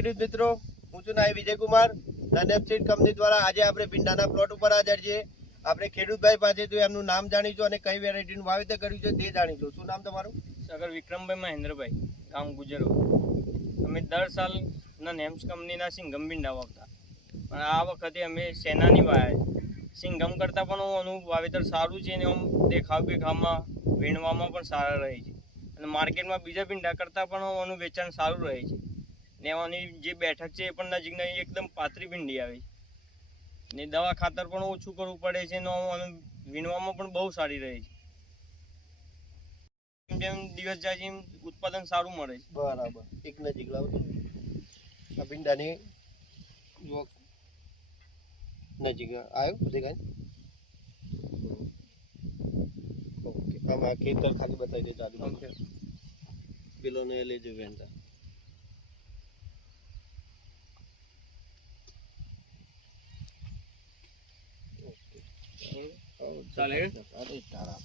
ખેડૂત મિત્રો, હું છું નાય વિજયકુમાર. ધનેપસીડ કંપની દ્વારા આજે આપણે ભીંડાના પ્લોટ ઉપર હાજર છીએ. આપણે ખેડૂતભાઈ પાસેથી એમનું નામ જાણીશું અને કઈ વેરાયટીનું વાવેતર કર્યું છે તે જાણીશું. શું નામ તમારું? સગર વિક્રમભાઈ મહેન્દ્રભાઈ, ગામ ગુજરો. અમે દર સાલના નેમ્સ કંપનીના સિંગમ ભીંડા વાવતા, પણ આ વખતે અમે સેનાની વાયા છે. સિંગમ કરતાં પણ આનું વાવેતર સારું છે અને આમ દેખાવ બેખાવમાં વીણવામાં પણ સારા રહે છે અને માર્કેટમાં બીજા ભીંડા કરતાં પણ આનું વેચાણ સારું રહે છે ને આની જે બેઠક છે એ પણ નજીકના એકદમ પાતળી ભીંડી આવે છે ને દવા ખાતર પણ ઓછું કરવું પડે છે ને આનું વીણવામાં પણ બહુ સારી રહે છે. જેમ દિવસ જાય છે એમ ઉત્પાદન સારું મળે છે. બરાબર, એક નજીક લાવો તો આ ભીંડાની નજીક આવ્યો બધી કાંઈ. ઓકે, આમાં ખેતર ખાલી બતાવી દેજો આજુ પેલો ને લેજો વેંડા. ચાલે. અરે તારા